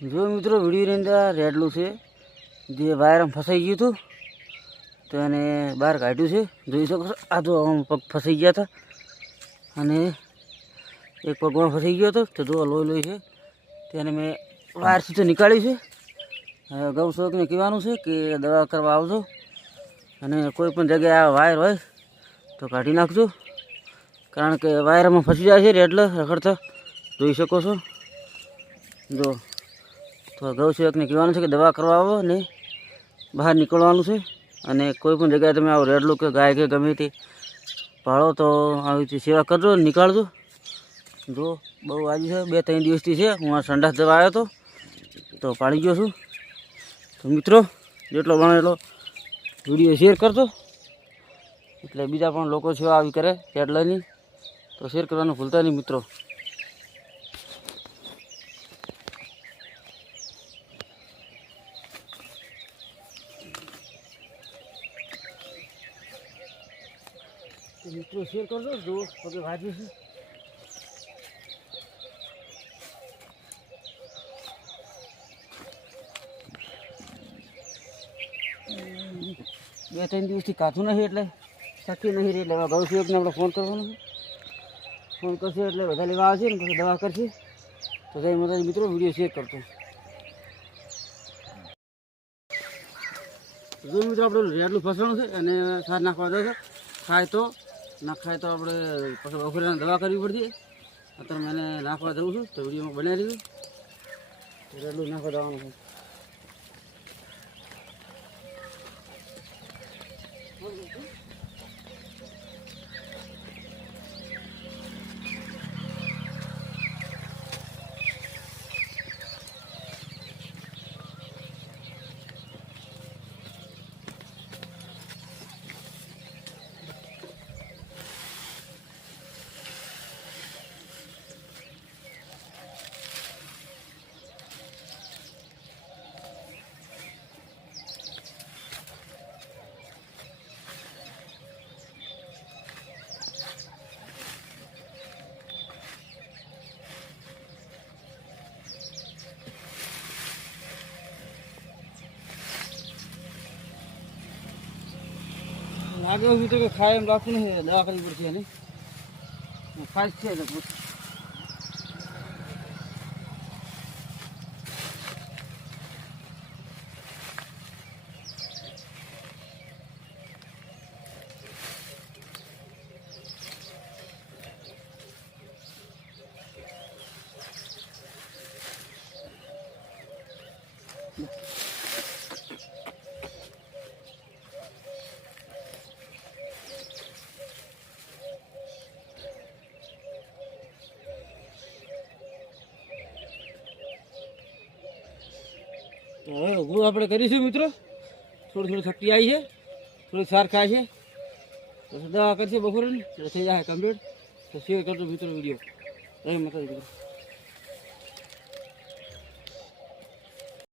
જો મિત્રો વિડીયોની અંદર રેડલું છે જે વાયરમાં ફસાઈ ગયું હતું તો એને બહાર કાઢ્યું છે. જોઈ શકો છો, આ તો પગ ફસાઈ ગયા હતા અને એક પગમાં ફસાઈ ગયો હતો તો જો લોહી છે તેને મેં વાયરથી તો નીકાળ્યું છે. હવે ગૌસેવકને કહેવાનું છે કે દવા કરવા આવજો અને કોઈ પણ જગ્યાએ આ વાયર હોય તો કાઢી નાખજો, કારણ કે વાયરમાં ફસી જાય છે રેડલા રખડતા. જોઈ શકો છો. જો તો ગૌસેવકને કહેવાનું છે કે દવા કરવા આવો ને બહાર નીકળવાનું છે. અને કોઈ પણ જગ્યાએ તમે આવો રેડલું કે ગાય કે ગમે તે પાળો તો આવી રીતે સેવા કરજો, નીકાળજો. જો બહુ આજે છે, 2-3 દિવસથી છે. હું આ સંડાસ જવા આવ્યો હતો તો પાડી ગયો છું. તો મિત્રો જેટલો બને એટલો વિડીયો શેર કરજો, એટલે બીજા પણ લોકો સેવા આવી કરે રેડલાની, તો શેર કરવાનું ભૂલતા નહીં મિત્રો. મિત્રો શેર કરજો. જો પગે વાગ્યું છે. બે 3 દિવસથી કાઢું નહીં એટલે શક્ય નહીં રહે, એટલે ગૌસેવકને આપણે ફોન કરવાનો છે. ફોન કરશે એટલે બધા લેવા આવશે ને પછી દવા કરશે. તો જય માતાજી મિત્રો, વિડીયો શેર કરજો. જો મિત્રો આપણે રેડલું ફસવાનું છે અને સાર નાખવા દે છે. ખાય તો ના ખાય તો આપણે પછી બપોરે દવા કરવી પડશે. અત્યારે મને નાખવા દઉં છું તો વિડીયોમાં બનાવી રહ્યું. રેડલું નાખવા દેવાનું છે. લાગે એવું તો કે ખાય એમ રાખવું નહીં, દવા કરવી પડશે એને. ખાસ છે હવે ઊભું આપણે કરીશું મિત્રો. થોડી શક્તિ આવી છે, થોડી સાર ખાય છે તો દવા કરશે બપોરે, થઈ જાય કમ્પ્લીટ. તો શેર કરજો મિત્રો વિડીયો. જય માતાજી મિત્રો.